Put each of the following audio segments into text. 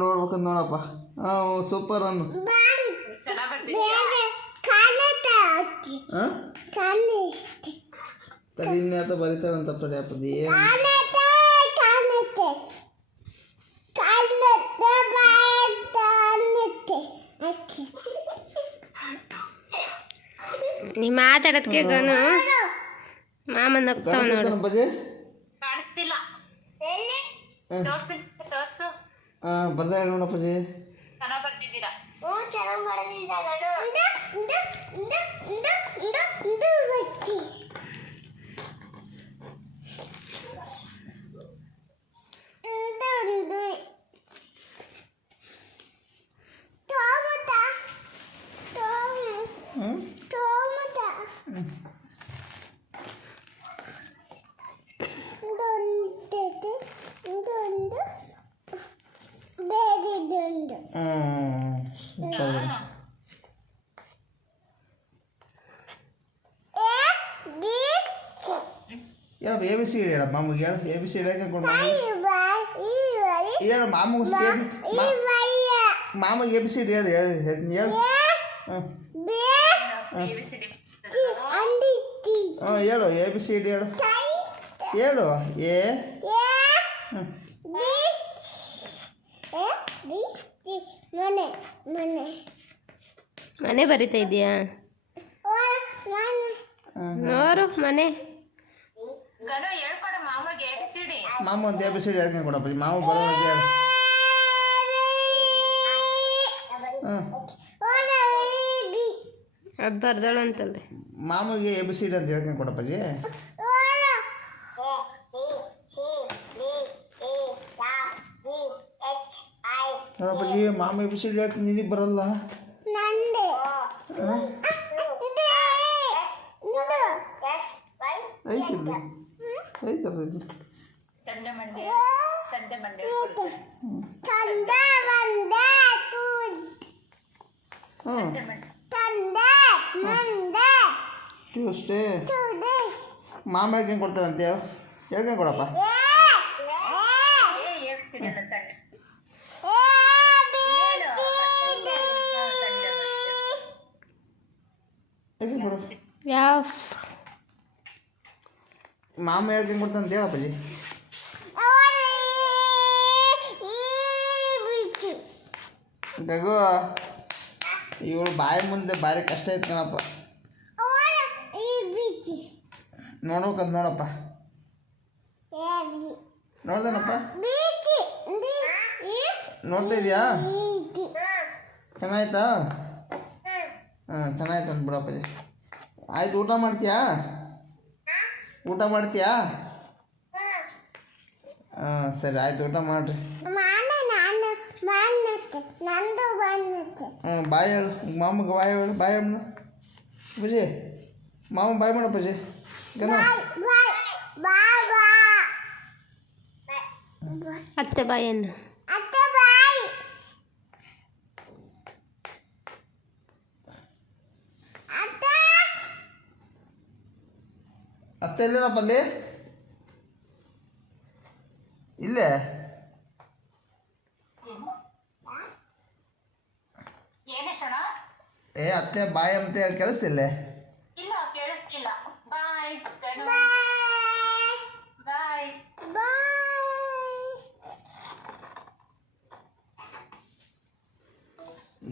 ನೋಡ್ಬೇಕಂತ ನೋಡಪ್ಪ. ಸೂಪರ್ ಅನ್ನು ತಡಿ ಇನ್ಯಾತ ಬರೀತಾರಂತ ತಡಿ ಅಪ್ಪ. ನೀ ಮಾತಾಡೋದಕ್ಕೆ ಗನು ಮಾಮ ನಗ್ತಾವ ನೋಡು. ಕಾಣಿಸ್ತಿಲ್ಲ. ಬರ್ದ ನೋಡಪ್ಪಾಜಿ. ಚೆನ್ನಾಗಿ ಬರ್ತಿದ್ದೀರಾ? ಹೇಳಪ್ಪ ಎ ಬಿ ಸಿ ಡಿ ಹೇಳಪ್ಪ ಮಾಮಗೆ. ಹೇಳು ಎ ಬಿ ಸಿ ಡಿ ಹೇಳ್ಕೊಂಡು ಹೇಳು ಮಾಮಗೆ. ಮಾಮಗೆ ಎ ಬಿ ಸಿ ಡಿ ಹೇಳು ಹೇಳ್ತೀನಿ ಹೇಳು. ಹೇಳು ಎ ಬಿ ಸಿ ಡಿ ಹೇಳು. ಹೇಳು ಎ ಮನೆ ಬರಿತಾ ಇದೆಯಾ? ನೋರು ಮನೆ. ಮಾಮ ಒಂದು ಎ ಬಿ ಸಿ ಡಿ ಹೇಳ್ಕೊಂಡು ಕೊಡಪ್ಪ. ಮಾವು ಬರೋದು ಹೇಳು. ಅದು ಬರ್ದಳು ಅಂತಲ್ರಿ. ಮಾಮಗೆ ಎ ಬಿ ಸಿ ಡಿ ಅಂತ ಹೇಳ್ಕೊಂಡು ಕೊಡಪ್ಪಾಜಿ. ನೋಡಪ್ಪಾಜಿ ಮಾಮ ಎ ಬಿ ಸಿ ಡಿ ಹೇಳ್ತೀನಿ. ನಿನಗೆ ಬರಲ್ಲ. ಐತಲ್ಲ ಟ್ಯೂಸ್ಡೇ ಮಾಮ ಹೇಳ್ಕೊಂಡು ಕೊಡ್ತಾರಂತ ಹೇಳು. ಹೇಳ್ಕೊಂಡು ಕೊಡಪ್ಪ. ಯಾವ ಮಾಮ ಹೇಳ್ಕೊಂಡು ಕೊಡ್ತಾನಂತ ಹೇಳಪ್ಪಾಜಿ. ಗಗು ಇವಳು ಬಾಯಿ ಮುಂದೆ ಭಾರಿ ಕಷ್ಟ ಐತೆ ಕಣಪ್ಪ. ನೋಡ್ಬೇಕಂತ ನೋಡಪ್ಪ. ನೋಡ್ದೇನಪ್ಪ? ನೋಡ್ತಾ ಇದೆಯಾ? ಚೆನ್ನಾಯ್ತಾ? ಚೆನ್ನಾಯ್ತು ಅಂತ ಬಿಡಪ್ಪಾಜಿ. ಆಯ್ತು ಊಟ ಮಾಡ್ತೀಯಾ? ಊಟ ಮಾಡ್ತೀಯಾ? ಸರಿ ಆಯ್ತು ಊಟ ಮಾಡ್ರಿ. ಬಾಯ್ ಹೇಳು ಮಾಮಗೆ. ಬಾಯ್ ಹೇಳು. ಬಾಯ್ ಅಮ್ಮ ಪೂಜೆ. ಮಾಮ ಬಾಯ್ ಮಾಡ ಪೂಜೆ. ಅತ್ತೆ ಬಾಯನ್ನು ಅತ್ತೆ ಇಲ್ಲೇನಪ್ಪ ಅಲ್ಲಿ? ಇಲ್ಲೇ ಏ ಅತ್ತೆ ಬಾಯ್ ಅಂತ ಹೇಳಿ ಕೇಳಿಸ್ತಿಲ್ಲ? ಇಲ್ಲ ಕೇಳಿಸ್ತಿಲ್ಲ. ಬಾಯ್ ಬಾಯ್.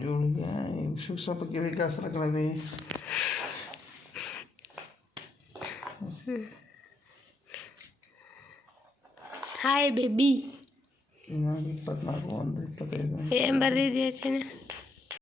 ಇವಳಿಗೆ ಸ್ವಲ್ಪ ಕಿವಿ ಕೇಳಿಸ್ತಾರ ಕಣವಿ. Hi baby. 24 1 25 ಏನು ಬರ್ದಿದ್ಯಾ ಚೆನ್ನ?